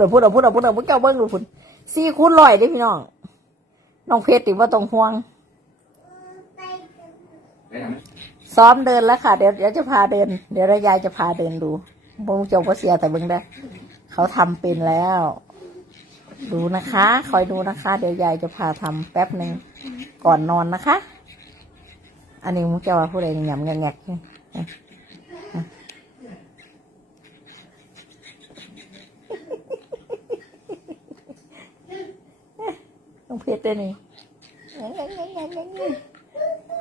เอาพูดเอาพูดเอาพูดเอาพูดเจ้าเบิ้งดูพุ่นสี่คูณร้อยเด้พี่น้องน้องเพชรติว่าต้องห่วง ซ้อมเดินแล้วค่ะ เดี๋ยวเดี๋ยวจะพาเดิน เดี๋ยวยายจะพาเดินดูบงเจ้าก็เสียแต่เบิ้งได้เขาทำเป็นแล้ว ดูนะคะ คอยดูนะคะ เดี๋ยวยายจะพาทำแป๊บหนึ่งก่อนนอนนะคะ อันนี้มุกเจ้าว่าผู้ใดหยำแงกๆ ต้องเพชรได้นี่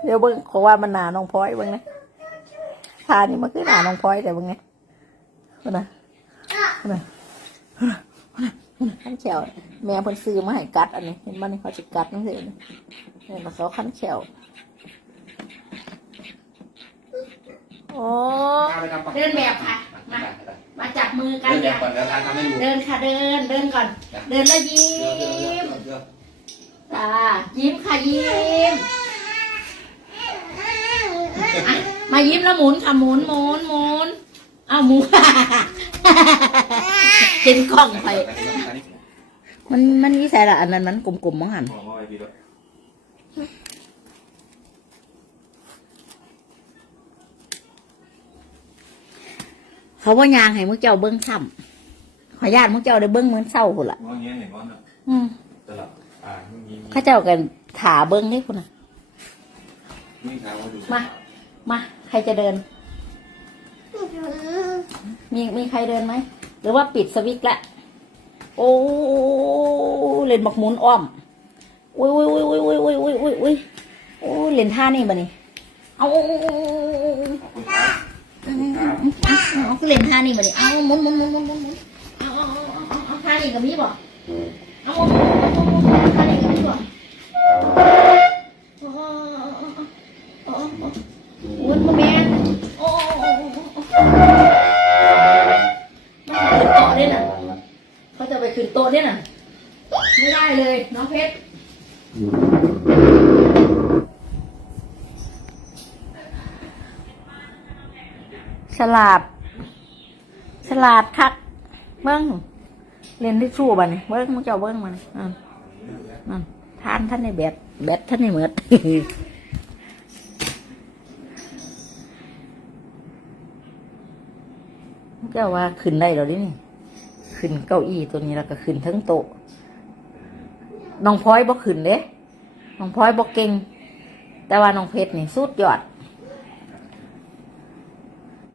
เดี๋ยวเบิ้งขอว่ามันหนาน้องพลอยเบิ้งนะทานี่มันคือหนาน้องพลอยแต่เบิ้งไงคนน่ะคนน่ะคนน่ะคนน่ะคนน่ะขั้นแขวแม่เพิ่นซื้อมาให้กัดอันนี้เห็นบ้านนี่เขาจะกัดนั่นเองนี่มาเขาขั้นแขวโอ้ข้าวไปทำปะเดินแบบค่ะ มามาจับมือกันเดินแบบค่ะก่อนเดี๋ยวทานทำให้ดูเดินค่ะเดินเดินก่อน เดินแล้วยิ้มตา ยิ้มค่ะยิ้มอะมายิ้มแล้วหมุนค่ะหมุนหมุนหมุนเอาหมุน เห็นกล้องไปมันมันนิสัยละอันนั้นมันกลมๆมั้งหันเขาว่ายางให้มุกเจ้าเบิ้งซ้ำขอญาตมุกเจ้าได้เบิ้งเหมือนเศร้าคนละว่าเงี้ยเห็นว่าแบบอืมตลับอ่ามีมีเข้าเจ้ากันถาเบิ้งนี่คุณน่ะมีขาวดูมา มา ใครจะเดิน มีมีใครเดินไหม หรือว่าปิดสวิตช์ละ โอ้เล่นบักหมุนอ้อมอุ้ยอุ้ยอุ้ยอุ้ยอุ้ยอุ้ยอุ้ยอุ้ยอุ้ยโอ้เล่นท่านี่บ่นี่เอาขอบคุณครับขอบคุณครับเอาเล่นท่านี่บ่นี่เอาหมุนหมุนหมุนหมุนหมุนหมุนเอาเอาเอาเอาเอาท่านี่กับมีบ่เอา เขาจะไปขึ้นโต๊ะเนี่ยน่ะ ไม่ได้เลยน้องเพชรฉลาดฉลาดคักเบิ้งเรียนที่สู้บันเบิ้งมึงเจ้าเบิ้งมันอ่านั่นทานท่านในแบตแบตท่านในเหมือดมึงเจ้าว่าขึ้นได้แล้วดินี่ ขึ้นเก้าอี้ตัวนี้แล้วก็ขึ้นทั้งโต๊ะน้องพลอยบ่ขึ้นเด้น้องพลอยบ่เก่ง แต่ว่าน้องเพชรนี่สุดยอด